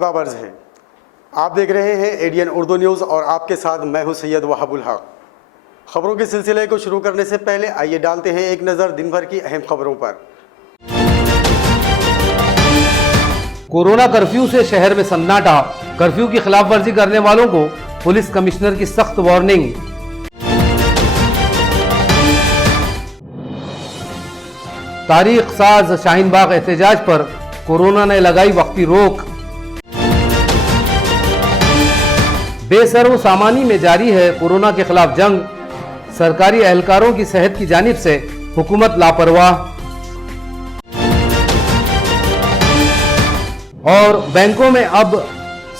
आदाब अर्ज़ है। आप देख रहे हैं एडीएन उर्दू न्यूज़ और आपके साथ मैं हूं सैयद वहाबुल हक। खबरों के सिलसिले को शुरू करने से पहले आइए डालते हैं एक नज़र दिन भर की अहम खबरों पर। कोरोना कर्फ्यू से शहर में सन्नाटा। कर्फ्यू की खिलाफवर्जी करने वालों को पुलिस कमिश्नर की सख्त वार्निंग। तारीख साज शाहीन बाग एहतजाज पर कोरोना ने लगाई वक्ती रोक। बेसरो सामानी में जारी है कोरोना के खिलाफ जंग। सरकारी एहलकारों की सेहत की जानिब से हुकूमत लापरवाह। और बैंकों में अब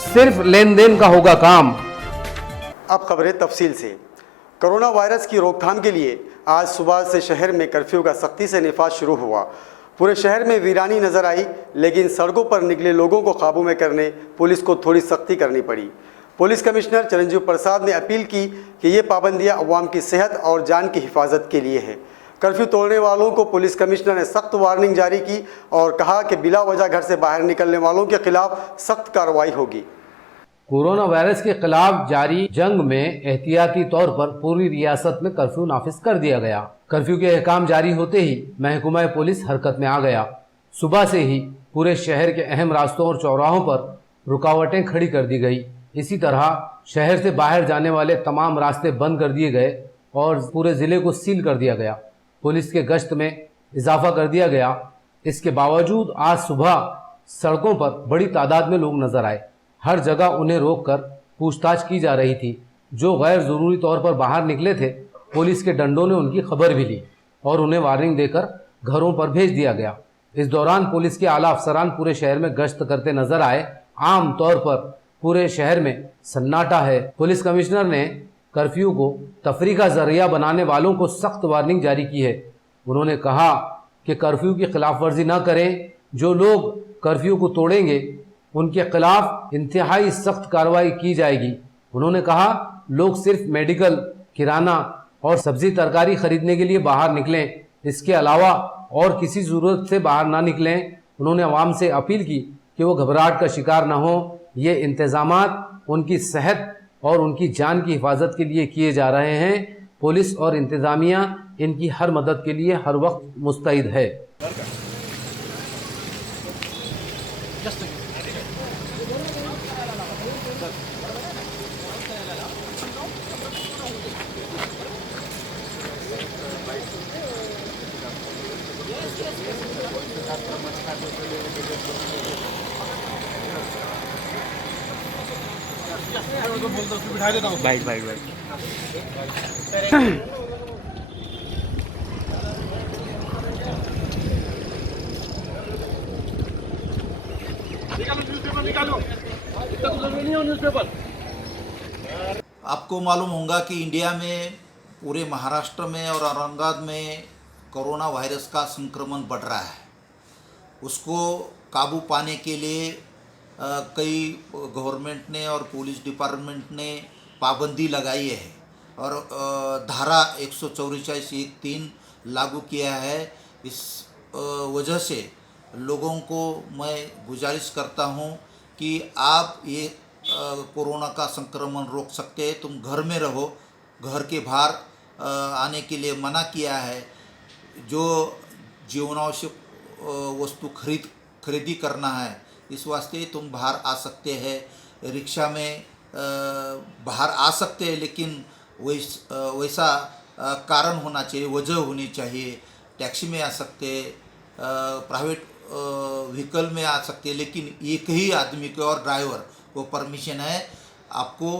सिर्फ लेन देन का होगा काम। अब खबरें तफसील से। कोरोना वायरस की रोकथाम के लिए आज सुबह से शहर में कर्फ्यू का सख्ती से निफाज शुरू हुआ। पूरे शहर में वीरानी नजर आई, लेकिन सड़कों पर निकले लोगों को काबू में करने पुलिस को थोड़ी सख्ती करनी पड़ी। पुलिस कमिश्नर चिरंजीव प्रसाद ने अपील की कि ये पाबंदियां अवाम की सेहत और जान की हिफाजत के लिए है। कर्फ्यू तोड़ने वालों को पुलिस कमिश्नर ने सख्त वार्निंग जारी की और कहा कि बिला वजह घर से बाहर निकलने वालों के खिलाफ सख्त कार्रवाई होगी। कोरोना वायरस के खिलाफ जारी जंग में एहतियाती तौर पर पूरी रियासत में कर्फ्यू नाफिज कर दिया गया। कर्फ्यू के अहकाम जारी होते ही महकमा पुलिस हरकत में आ गया। सुबह से ही पूरे शहर के अहम रास्तों और चौराहों पर रुकावटें खड़ी कर दी गई। इसी तरह शहर से बाहर जाने वाले तमाम रास्ते बंद कर दिए गए और पूरे जिले को सील कर दिया गया। पुलिस के गश्त में इजाफा कर दिया गया। इसके बावजूद आज सुबह सड़कों पर बड़ी तादाद में लोग नजर आए। हर जगह उन्हें रोककर पूछताछ की जा रही थी। जो गैर ज़रूरी तौर पर बाहर निकले थे, पुलिस के डंडों ने उनकी खबर भी ली और उन्हें वार्निंग देकर घरों पर भेज दिया गया। इस दौरान पुलिस के आला अफसरान पूरे शहर में गश्त करते नजर आए। आम तौर पर पूरे शहर में सन्नाटा है। पुलिस कमिश्नर ने कर्फ्यू को तफरीह का जरिया बनाने वालों को सख्त वार्निंग जारी की है। उन्होंने कहा कि कर्फ्यू की खिलाफ वर्जी न करें। जो लोग कर्फ्यू को तोड़ेंगे उनके खिलाफ इंतहाई सख्त कार्रवाई की जाएगी। उन्होंने कहा लोग सिर्फ मेडिकल, किराना और सब्जी तरकारी खरीदने के लिए बाहर निकलें, इसके अलावा और किसी ज़रूरत से बाहर ना निकलें। उन्होंने अवाम से अपील की कि वो घबराहट का शिकार न हो। ये इंतज़ामात उनकी सेहत और उनकी जान की हिफाजत के लिए किए जा रहे हैं। पुलिस और इंतज़ामिया इनकी हर मदद के लिए हर वक्त मुस्तैद है। बाइट बाइट बाइट आपको मालूम होगा कि इंडिया में पूरे महाराष्ट्र में और औरंगाबाद में कोरोना वायरस का संक्रमण बढ़ रहा है। उसको काबू पाने के लिए कई गवर्नमेंट ने और पुलिस डिपार्टमेंट ने पाबंदी लगाई है और धारा 144(1)(3) लागू किया है। इस वजह से लोगों को मैं गुजारिश करता हूं कि आप ये कोरोना का संक्रमण रोक सकते हैं। तुम घर में रहो, घर के बाहर आने के लिए मना किया है। जो जीवनावश्यक वस्तु खरीदी करना है, इस वास्ते तुम बाहर आ सकते हैं। रिक्शा में बाहर आ सकते हैं, लेकिन वैसा कारण होना चाहिए, वजह होनी चाहिए। टैक्सी में आ सकते हैं, प्राइवेट व्हीकल में आ सकते हैं, लेकिन एक ही आदमी को और ड्राइवर को परमिशन है। आपको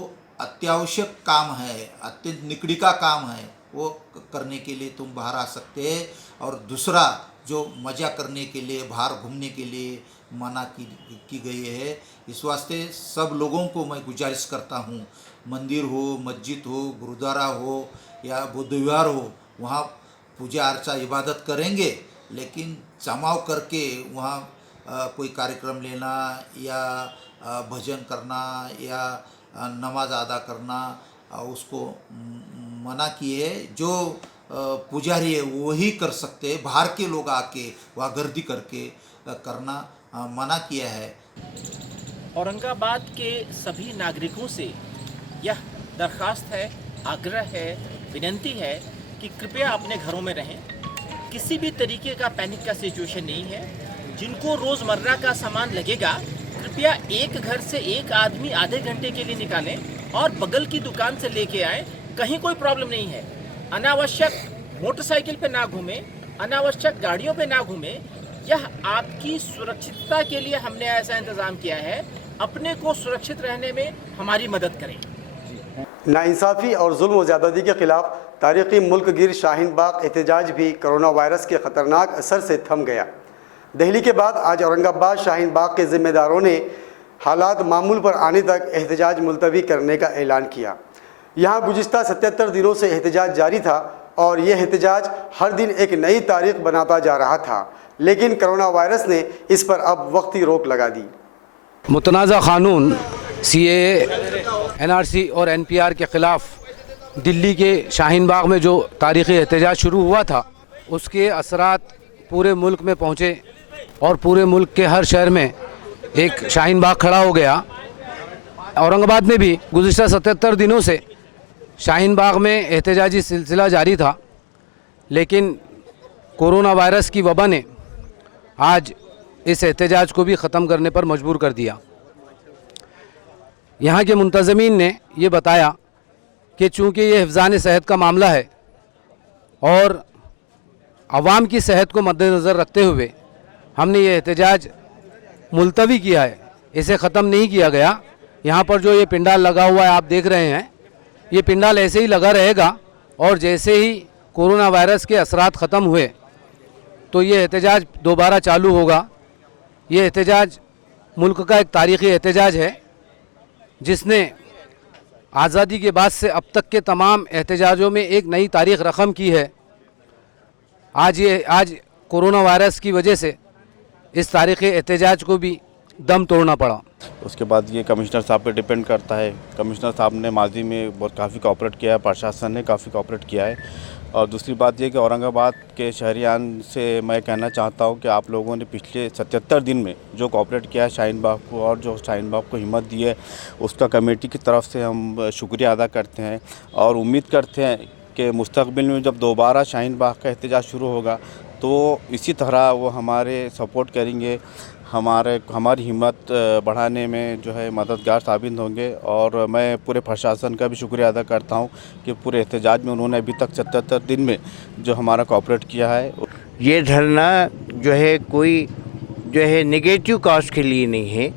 अत्यावश्यक काम है, अत्यंत निकड़ी का काम है, वो करने के लिए तुम बाहर आ सकते हैं। और दूसरा, जो मज़ा करने के लिए, बाहर घूमने के लिए मना की गई है। इस वास्ते सब लोगों को मैं गुजारिश करता हूँ, मंदिर हो, मस्जिद हो, गुरुद्वारा हो या बुद्ध विहार हो, वहाँ पूजा अर्चा इबादत करेंगे, लेकिन जमाव करके वहाँ कोई कार्यक्रम लेना या भजन करना या नमाज अदा करना उसको मना किए। जो पुजारी है वही कर सकते हैं, बाहर के लोग आके वहाँ गर्दी करके करना मना किया है। औरंगाबाद के सभी नागरिकों से यह दरख्वास्त है, आग्रह है, विनती है कि कृपया अपने घरों में रहें। किसी भी तरीके का पैनिक का सिचुएशन नहीं है। जिनको रोज़मर्रा का सामान लगेगा, कृपया एक घर से एक आदमी आधे घंटे के लिए निकालें और बगल की दुकान से लेके आएँ। कहीं कोई प्रॉब्लम नहीं है। अनावश्यक मोटरसाइकिल पे ना घूमें, अनावश्यक गाड़ियों पे ना घूमें। यह आपकी सुरक्षितता के लिए हमने ऐसा इंतज़ाम किया है। अपने को सुरक्षित रहने में हमारी मदद करें। नाइंसाफ़ी और जुल्म व ज़्यादती के खिलाफ तारीख़ी मुल्क गिर शाहीन बाग एहतजाज भी कोरोना वायरस के ख़तरनाक असर से थम गया। दिल्ली के बाद आज औरंगाबाद शाहीन बाग के ज़िम्मेदारों ने हालात मामूल पर आने तक एहतजाज मुलतवी करने का ऐलान किया। यहाँ गुज़िश्ता 77 दिनों से एहतजाज जारी था और ये एहतजाज हर दिन एक नई तारीख बनाता जा रहा था, लेकिन कोरोना वायरस ने इस पर अब वक्ती रोक लगा दी। मुतनाज़ा क़ानून CAA, NRC और NPR के ख़िलाफ़ दिल्ली के शाहीन बाग में जो तारीख़ी एहतजाज शुरू हुआ था, उसके असरात पूरे मुल्क में पहुँचे और पूरे मुल्क के हर शहर में एक शाहीन बाग खड़ा हो गया। औरंगाबाद में भी गुज़िश्ता 77 दिनों से शाहीन बाग में एहतजाजी सिलसिला जारी था, लेकिन कोरोना वायरस की वबा ने आज इस एहतजाज को भी ख़त्म करने पर मजबूर कर दिया। यहाँ के मुंतज़मीन ने ये बताया कि चूँकि ये हिफ़्ज़ान सेहत का मामला है और आवाम की सेहत को मद्देनज़र रखते हुए हमने ये एहतजाज मुलतवी किया है, इसे ख़त्म नहीं किया गया। यहाँ पर जो ये पिंडाल लगा हुआ है आप देख रहे हैं, ये पिंडाल ऐसे ही लगा रहेगा और जैसे ही कोरोना वायरस के असरात ख़त्म हुए तो ये एहतजाज दोबारा चालू होगा। ये एहतजाज मुल्क का एक तारीख़ी एहतजाज है जिसने आज़ादी के बाद से अब तक के तमाम एहतजाजों में एक नई तारीख़ रक़म की है। आज कोरोना वायरस की वजह से इस तारीख़ी एहतजाज को भी दम तोड़ना पड़ा। उसके बाद ये कमिश्नर साहब पे डिपेंड करता है। कमिश्नर साहब ने माजी में बहुत काफ़ी कोऑपरेट किया है, प्रशासन ने काफ़ी कोऑपरेट किया है। और दूसरी बात ये कि औरंगाबाद के शहरियान से मैं कहना चाहता हूँ कि आप लोगों ने पिछले 77 दिन में जो कोऑपरेट किया है शाहीन बाग को और जो शाहीन बाग को हिम्मत दी है, उसका कमेटी की तरफ से हम शुक्रिया अदा करते हैं और उम्मीद करते हैं कि मुस्तक़बिल में जब दोबारा शाहीन बाग का एहतजाज शुरू होगा तो इसी तरह वो हमारे सपोर्ट करेंगे, हमारी हिम्मत बढ़ाने में जो है मददगार साबित होंगे। और मैं पूरे प्रशासन का भी शुक्रिया अदा करता हूं कि पूरे एहतजाज में उन्होंने अभी तक 77 दिन में जो हमारा कोऑपरेट किया है। ये धरना जो है कोई जो है नेगेटिव कॉज के लिए नहीं है,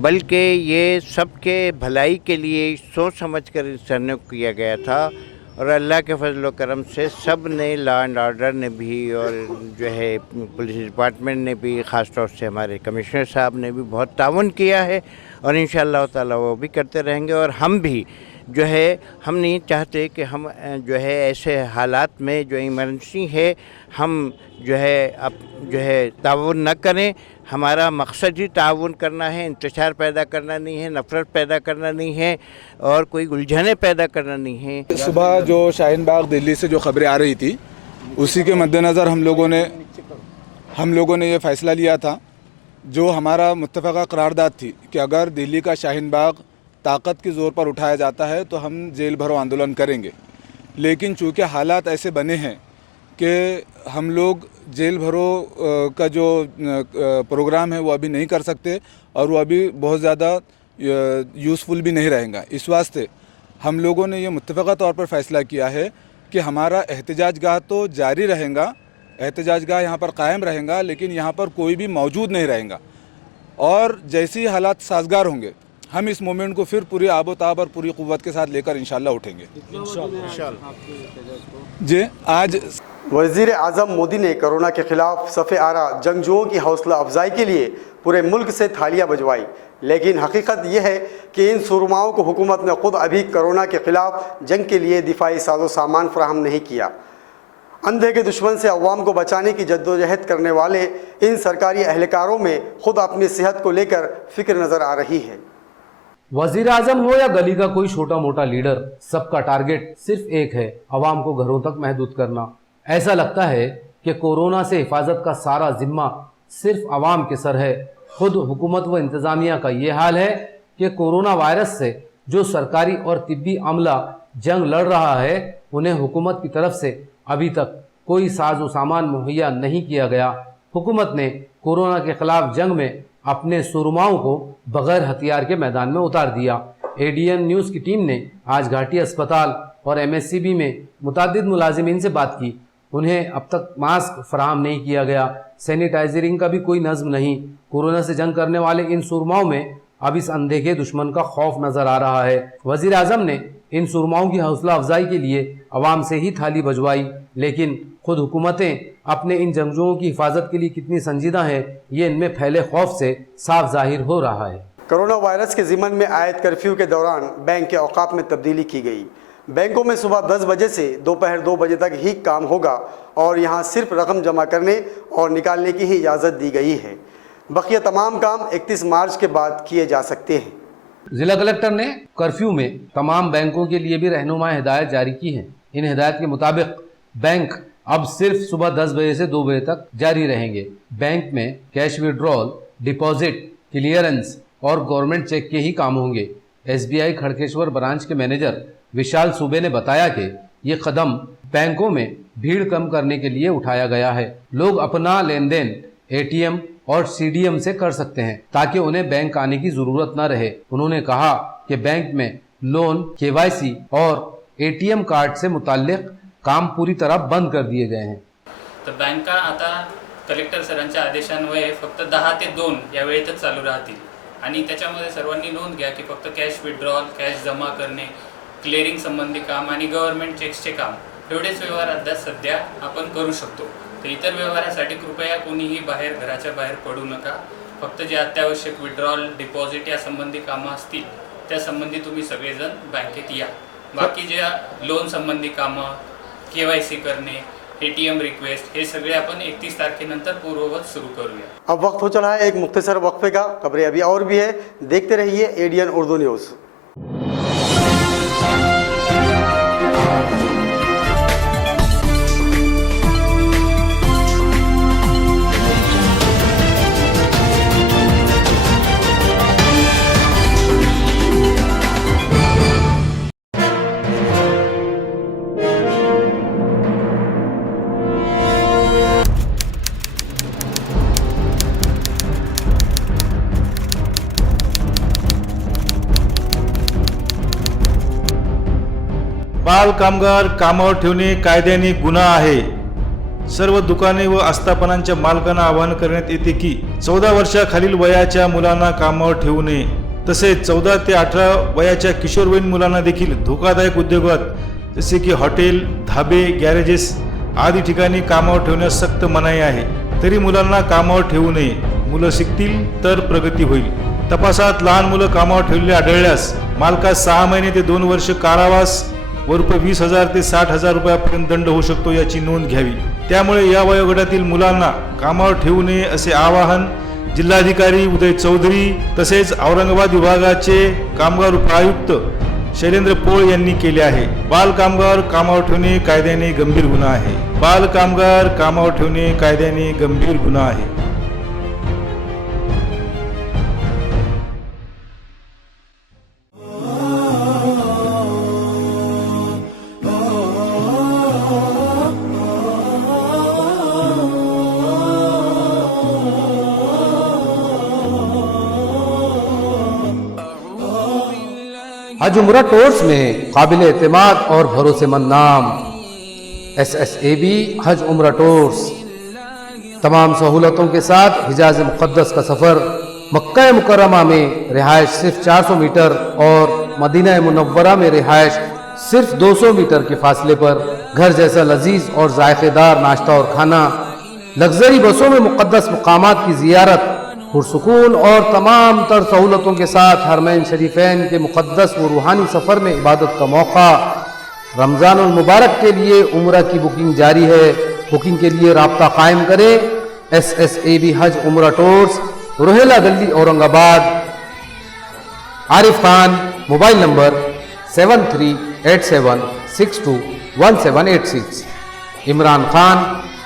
बल्कि ये सबके भलाई के लिए सोच समझ कर इस धरने को किया गया था। और अल्लाह के फजल व करम से सब ने, लॉ एंड ऑर्डर ने भी और जो है पुलिस डिपार्टमेंट ने भी, ख़ास तौर से हमारे कमिश्नर साहब ने भी बहुत ताउन किया है और इंशाअल्लाह ताला वो भी करते रहेंगे। और हम भी जो है, हम नहीं चाहते कि हम जो है ऐसे हालात में जो इमरजेंसी है हम जो है अब जो है ताउन न करें। हमारा मकसद ही ताउन करना है, इंतशार पैदा करना नहीं है, नफ़रत पैदा करना नहीं है और कोई उलझने पैदा करना नहीं है। सुबह जो शाहीन बाग दिल्ली से जो खबरें आ रही थी, उसी के मद्देनज़र हम लोगों ने ये फ़ैसला लिया था, जो हमारा मुत्तफ़क़ा करारदाद थी कि अगर दिल्ली का शाहीन बाग ताकत के ज़ोर पर उठाया जाता है तो हम जेल भरो आंदोलन करेंगे। लेकिन चूँकि हालात ऐसे बने हैं कि हम लोग जेल भरो का जो प्रोग्राम है वो अभी नहीं कर सकते और वो अभी बहुत ज़्यादा यूज़फुल भी नहीं रहेगा। इस वास्ते हम लोगों ने ये मुत्तफ़क़ा तौर पर फ़ैसला किया है कि हमारा एहतजाज गाह तो जारी रहेगा, एहतजाज गाह यहाँ पर कायम रहेगा, लेकिन यहाँ पर कोई भी मौजूद नहीं रहेगा। और जैसे ही हालात साजगार होंगे हम इस मोमेंट को फिर पूरी आबोताब और पूरी क़ुव्वत के साथ लेकर इंशाल्लाह उठेंगे। जी, आज वज़ीर आज़म मोदी ने कोरोना के खिलाफ सफ़े आरा जंगजुओं की हौसला अफजाई के लिए पूरे मुल्क से थालियां बजवाई, लेकिन हकीकत यह है कि इन सुरमाओं को हुकूमत ने खुद अभी कोरोना के खिलाफ जंग के लिए दिफाई साजो सामान फराहम नहीं किया। अंधे के दुश्मन से अवाम को बचाने की जद्दोजहद करने वाले इन सरकारी अहलकारों में खुद अपनी सेहत को लेकर फिक्र नज़र आ रही है। वजीर आजम हो या गली का कोई छोटा मोटा लीडर, सबका टारगेट सिर्फ एक है, अवाम को घरों तक महदूद करना। ऐसा लगता है कि कोरोना से हिफाजत का सारा जिम्मा सिर्फ अवाम के सर है खुद हुकूमत व इंतज़ामिया का ये हाल है कि कोरोना वायरस से जो सरकारी और तिब्बी अमला जंग लड़ रहा है, उन्हें हुकूमत की तरफ से अभी तक कोई साजो सामान मुहैया नहीं किया गया। हुकूमत ने कोरोना के खिलाफ जंग में अपने सुरमाओं को बगैर हथियार के मैदान में उतार दिया। एडीएन न्यूज़ की टीम ने आज घाटी अस्पताल और एमएससीबी में मुतादिद मुलाजिमीन से बात की। उन्हें अब तक मास्क फराहम नहीं किया गया, सैनिटाइजरिंग का भी कोई नज़्म नहीं। कोरोना से जंग करने वाले इन सुरमाओं में अब इस अनदेखे दुश्मन का खौफ नजर आ रहा है। वजीर आजम ने इन सुरमाओं की हौसला अफजाई के लिए अवाम से ही थाली बजवाई, लेकिन खुद हुकूमतें अपने इन जंगजुओं की हिफाजत के लिए कितनी संजीदा हैं, ये इनमें फैले खौफ से साफ जाहिर हो रहा है। कोरोना वायरस के ज़िमन में आयद कर्फ्यू के दौरान बैंक के औकात में तब्दीली की गई। बैंकों में सुबह 10 बजे से दोपहर 2 बजे तक ही काम होगा और यहाँ सिर्फ रकम जमा करने और निकालने की ही इजाज़त दी गई है। बकिया तमाम काम 31 मार्च के बाद किए जा सकते हैं। जिला कलेक्टर ने कर्फ्यू में तमाम बैंकों के लिए भी रहनुमा हिदायत जारी की है। इन हिदायत के मुताबिक बैंक अब सिर्फ सुबह 10 बजे से 2 बजे तक जारी रहेंगे। बैंक में कैश विड्रॉल, डिपॉजिट, क्लियरेंस और गवर्नमेंट चेक के ही काम होंगे। एसबीआई खड़केश्वर ब्रांच के मैनेजर विशाल सूबे ने बताया कि ये कदम बैंकों में भीड़ कम करने के लिए उठाया गया है। लोग अपना लेन देन एटीएम और सीडीएम से कर सकते हैं ताकि उन्हें बैंक आने की जरूरत न रहे। उन्होंने कहा कि बैंक में लोन, केवाईसी और एटीएम कार्ड से मुताल्लिक काम पूरी तरह बंद कर दिए गए हैं। तर बँका आता कलेक्टर सरांच्या आदेशान्वये फक्त 10 ते 2 या वेळेतच चालू राहतील आणि त्याच्यामध्ये सर्वांनी नोंद घ्या की फक्त कॅश विड्रॉल, कॅश जमा करणे, क्लिअरिंग संबंधी काम आणि गव्हर्नमेंट चेक्सचे काम एवढेच व्यवहार आता सध्या आपण करू शकतो। तर इतर व्यवहारासाठी कृपया कोणीही घराच्या बाहेर पडू नका। फक्त जे अत्यावश्यक विड्रॉल, डिपॉझिट या संबंधी कामं असतील त्या संबंधी तुम्ही सगळेजण बँकेत या। बाकी जे लोन संबंधी कामं, केवायसी करणे, एटीएम रिक्वेस्ट, हे सगळे आपण 31 तारखेनंतर पूर्ववत सुरू करूया। अब वक्त हो चला है एक मुख्तसर वक्फे का। खबरें अभी और भी है, देखते रहिए एडीएन उर्दू न्यूज़। बाल कामगार कामावर ठेवणे कायद्याने गुन्हा आहे। सर्व दुकाने व आस्थापनांच्या मालकांना आवाहन करण्यात येते की 14 वर्षाखालील वयाच्या मुलांना कामावर ठेवू नये। तसेच 14 ते 18 वयाच्या किशोरवयीन मुलांना देखील धोकादायक उद्योगात जसे की हॉटेल, धाबे, गॅरेजेस आदी ठिकाणी कामावर ठेवण्यास सक्त मनाई आहे। तरी मुलांना कामावर ठेवू नये। मुलं शिकतील तर प्रगती होईल। तपासात लहान मुलं कामावर ठेवलेले आढळल्यास मालकास 6 महिने ते 2 वर्ष कारावास व रुपये 20,000 ते 60,000 रुपयापर्यंत दंड होऊ शकतो, याची नोंद घ्यावी। त्यामुळे या वयोगटातील मुलांना कामावर ठेवू नये असे आवाहन जिल्हाधिकारी उदय चौधरी तसेच औरंगाबाद विभागाचे कामगार उपआयुक्त शैलेंद्र पोळ यांनी केले आहे। बाल कामगार कामावर ठेवणे कायद्याने गंभीर गुन्हा आहे। बाल कामगार कामावर ठेवणे कायद्याने गंभीर गुन्हा आहे। हज उम्रा टूर्स में काबिल एतमाद और भरोसेमंद नाम SSAB हज उम्रा टूर्स। तमाम सहूलतों के साथ हिजाज मुक़द्दस का सफ़र। मक्का मुकर्रमा में रिहाइश सिर्फ 400 मीटर और मदीना मुनव्वरा में रिहाइश सिर्फ 200 मीटर के फासले पर। घर जैसा लजीज और जायकेदार नाश्ता और खाना। लग्जरी बसों में मुक़द्दस मकामात की ज़ियारत पुरसुकून और तमाम तर सहूलतों के साथ हरमैन शरीफैन के मुक़द्दस व रूहानी सफ़र में इबादत का मौका। रमज़ान मुबारक के लिए उम्रा की बुकिंग जारी है। बुकिंग के लिए राब्ता कायम करें। SSAB हज उम्रा टूर्स, रोहेला गली, औरंगाबाद। Arif Khan, mobile number 7387621786। इमरान खान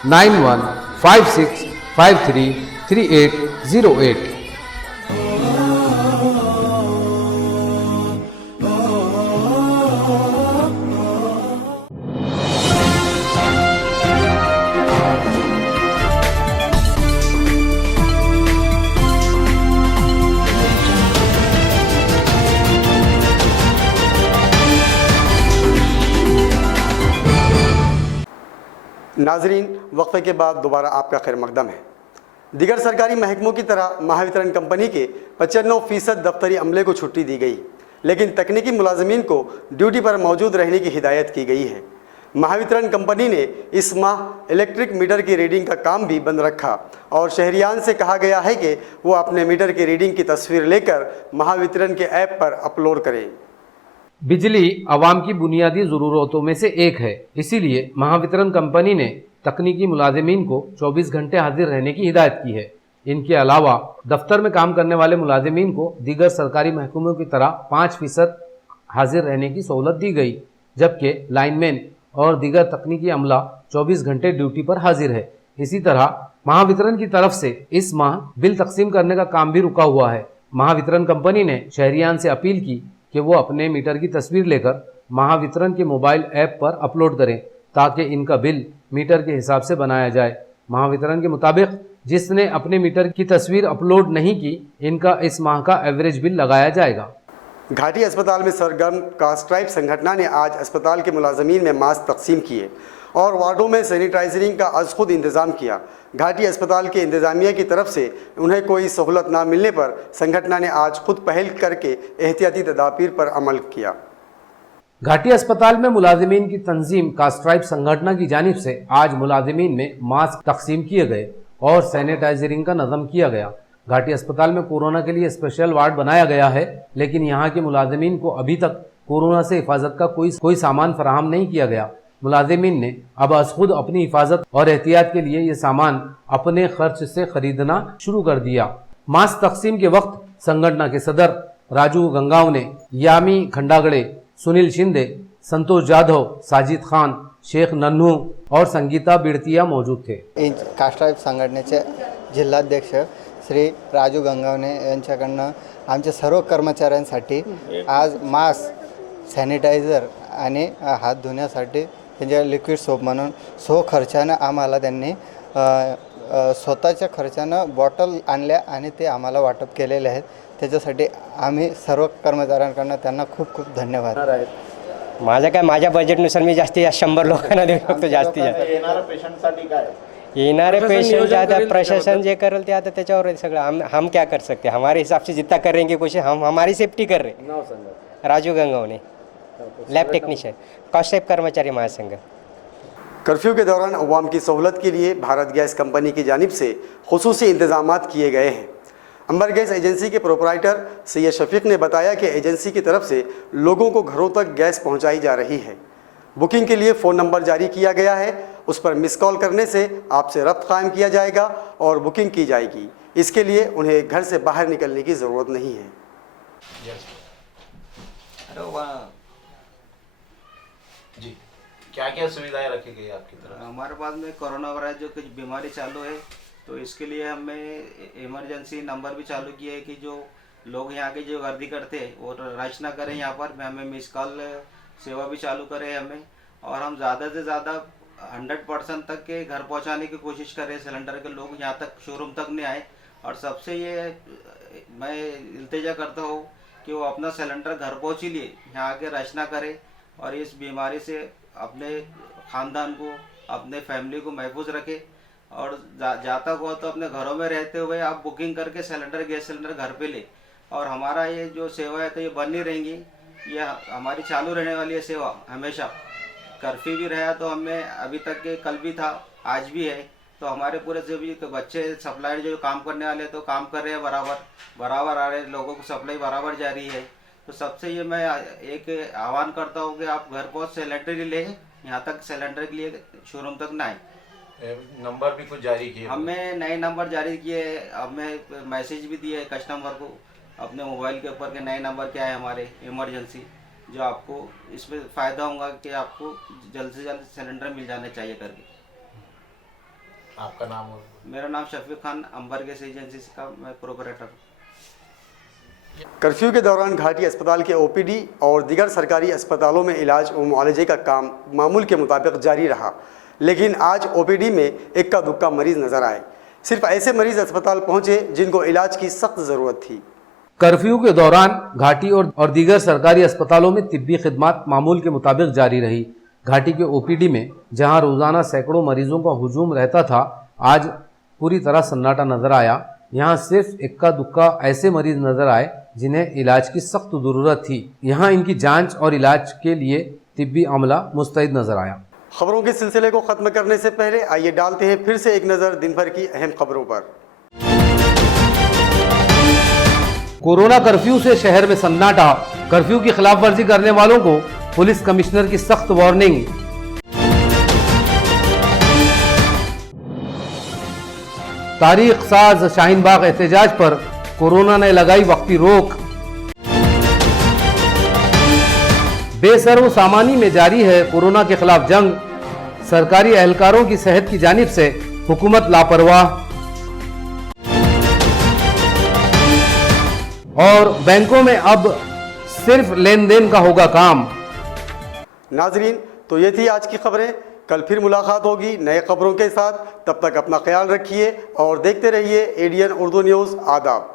9156533808। नाजरीन, वक्फे के बाद दोबारा आपका खैर मकदम है। दीगर सरकारी महकमों की तरह महावितरण कंपनी के 95% दफ्तरी अमले को छुट्टी दी गई, लेकिन तकनीकी मुलाजमीन को ड्यूटी पर मौजूद रहने की हिदायत की गई है। महावितरण कंपनी ने इस माह इलेक्ट्रिक मीटर की रीडिंग का काम भी बंद रखा और शहरियान से कहा गया है कि वो अपने मीटर की रीडिंग की तस्वीर लेकर महावितरण के ऐप पर अपलोड करें। बिजली आवाम की बुनियादी ज़रूरतों में से एक है, इसीलिए महावितरण कंपनी ने तकनीकी मुलाजिमीन को 24 घंटे हाजिर रहने की हिदायत की है। इनके अलावा दफ्तर में काम करने वाले मुलाजिमीन को दीगर सरकारी महकमों की तरह 5% हाजिर रहने की सहूलत दी गई, जबकि लाइनमैन और दीगर तकनीकी अमला 24 घंटे ड्यूटी पर हाजिर है। इसी तरह महावितरण की तरफ से इस माह बिल तकसीम करने का काम भी रुका हुआ है। महावितरण कंपनी ने शहरियान से अपील की कि वो अपने मीटर की तस्वीर लेकर महावितरण के मोबाइल ऐप पर अपलोड करें ताकि इनका बिल मीटर के हिसाब से बनाया जाए। महावितरण के मुताबिक जिसने अपने मीटर की तस्वीर अपलोड नहीं की, इनका इस माह का एवरेज बिल लगाया जाएगा। घाटी अस्पताल में सरगर्म कास्ट्राइब संगठन ने आज अस्पताल के मुलाजमीन में मास्क तकसीम किए और वार्डों में सैनिटाइजरिंग का आज खुद इंतज़ाम किया। घाटी अस्पताल के इंतज़ामिया की तरफ से उन्हें कोई सहूलत ना मिलने पर संगठन ने आज खुद पहल करके एहतियाती तदाबीर पर अमल किया। घाटी अस्पताल में मुलाजिमीन की तंजीम कास्ट्राइब संगठन की जानिब से आज मुलाजिमीन में मास्क तकसीम किए गए और सैनिटाइजरिंग का नज़म किया गया। घाटी अस्पताल में कोरोना के लिए स्पेशल वार्ड बनाया गया है, लेकिन यहाँ के मुलाजिमीन को अभी तक कोरोना से हिफाजत का कोई सामान फराहम नहीं किया गया। मुलाजिमीन ने अब आज खुद अपनी हिफाजत और एहतियात के लिए ये सामान अपने खर्च से खरीदना शुरू कर दिया। मास्क तकसीम के वक्त संगठन के सदर राजू गंगाव ने यामी खंडागड़े, सुनील शिंदे, संतोष जाधव, साजिद खान, शेख नन्हू और संगीता बिड़तिया मौजूद थे। कास्ट्राइब संघटनेचे जिल्हाध्यक्ष श्री राजू गंगावणे यांच्याकडनं आमच्या सर्व कर्मचाऱ्यांसाठी आज मास्क, सॅनिटायझर आणि हात धुण्यासाठी त्यांच्या लिक्विड सोप म्हणून खर्चानं आम्हाला त्यांनी स्वतःच्या खर्चानं बॉटल आणल्या आणि ते आम्हाला वाटप केलेले आहेत। त्याच्यासाठी आम्ही सर्व कर्मचाऱ्यांकडून त्यांना खूप खूप धन्यवाद। माझ्या बजेटनुसार मी जास्तीत जास्त 100 लोकांना देऊ शकतो। जास्तीत जास्त येणारे पेशंट आता प्रशासन जे करेल ते आता त्याच्यावर आहे सगळं। हम क्या कर सकते, हमारे हिसाब से जितना करेंगे कोशिश, हम हमारी सेफ्टी कर रहे। राजू गंगावणे, लैब टेक्नीशियन, कास्ट्राइब कर्मचारी महासंघ। कर्फ्यू के दौरान अवाम की सहूलत के लिए भारत गैस कंपनी की जानिब से खुसूसी इंतजामात किए गए हैं। अंबर गैस एजेंसी के प्रोपराइटर सैयद शफीक ने बताया कि एजेंसी की तरफ से लोगों को घरों तक गैस पहुंचाई जा रही है। बुकिंग के लिए फ़ोन नंबर जारी किया गया है, उस पर मिस कॉल करने से आपसे रब्त कायम किया जाएगा और बुकिंग की जाएगी। इसके लिए उन्हें घर से बाहर निकलने की ज़रूरत नहीं है। जी, क्या क्या सुविधाएं रखी गई आपकी तरफ? हमारे पास में कोरोना वायरस जो कुछ बीमारी चालू है, तो इसके लिए हमें इमरजेंसी नंबर भी चालू किया है कि जो लोग यहाँ के जो गर्दी करते हैं वो रश ना करें। यहाँ पर हमें मिस कॉल सेवा भी चालू करें हमें, और हम ज़्यादा से ज़्यादा 100% तक के घर पहुँचाने की कोशिश करें। सिलेंडर के लोग यहाँ तक शोरूम तक नहीं आए, और सबसे ये मैं इल्तिजा करता हूँ कि वो अपना सिलेंडर घर पहुँच ही लिए, यहाँ आके रश ना करें और इस बीमारी से अपने ख़ानदान को, अपने फैमिली को महफूज रखें। और जाता हुआ तो अपने घरों में रहते हुए आप बुकिंग करके सिलेंडर, गैस सिलेंडर घर पे ले। और हमारा ये जो सेवा है तो ये बंद नहीं रहेंगी, ये हमारी चालू रहने वाली है सेवा हमेशा। कर्फ्यू भी रहा तो हमें अभी तक के कल भी था, आज भी है, तो हमारे पूरे जो भी बच्चे सप्लायर जो काम करने वाले तो काम कर रहे हैं, बराबर आ रहे हैं, लोगों को सप्लाई बराबर जारी है। तो सबसे ये मैं एक आह्वान करता हूँ कि आप घर पहुँच सिलेंडर ही लें, यहाँ तक सिलेंडर के लिए शोरूम तक ना आए। नंबर भी कुछ जारी किए? हमने नए नंबर जारी किए, हमें मैसेज भी दिए कस्टमर को अपने मोबाइल के ऊपर के नए नंबर क्या है हमारे इमरजेंसी, जो आपको इसमें फ़ायदा होगा कि आपको जल्द से जल्द सिलेंडर मिल जाने चाहिए करके। आपका नाम? और मेरा नाम शफीक खान, अंबर गैस एजेंसी का मैं प्रोपरेटर। कर्फ्यू के दौरान घाटी अस्पताल के ओपीडी और दीगर सरकारी अस्पतालों में इलाज व मुआलजे का काम मामूल के मुताबिक जारी रहा, लेकिन आज ओपीडी में इक्का दुक्का मरीज नजर आए। सिर्फ ऐसे मरीज अस्पताल पहुंचे जिनको इलाज की सख्त ज़रूरत थी। कर्फ्यू के दौरान घाटी और दीगर सरकारी अस्पतालों में तिब्बी खिदमात मामूल के मुताबिक जारी रही। घाटी के ओपीडी में जहां रोजाना सैकड़ों मरीजों का हुजूम रहता था, आज पूरी तरह सन्नाटा नजर आया। यहाँ सिर्फ इक्का दुक्का ऐसे मरीज नजर आए जिन्हें इलाज की सख्त ज़रूरत थी। यहाँ इनकी जांच और इलाज के लिए तिब्बी अमला मुस्तैद नजर आया। खबरों के सिलसिले को खत्म करने से पहले आइए डालते हैं फिर से एक नज़र दिन भर की अहम खबरों पर। कोरोना कर्फ्यू से शहर में सन्नाटा। कर्फ्यू की खिलाफवर्जी करने वालों को पुलिस कमिश्नर की सख्त वार्निंग। तारीख साज शाहीन बाग एहतजाज पर कोरोना ने लगाई वक्ती रोक। बेसरो सामानी में जारी है कोरोना के खिलाफ जंग। सरकारी एहलकारों की सेहत की जानिब से हुकूमत लापरवाह। और बैंकों में अब सिर्फ लेन देन का होगा काम। नाजरीन, तो ये थी आज की खबरें। कल फिर मुलाकात होगी नए खबरों के साथ। तब तक अपना ख्याल रखिए और देखते रहिए एडीएन उर्दू न्यूज़। आदाब।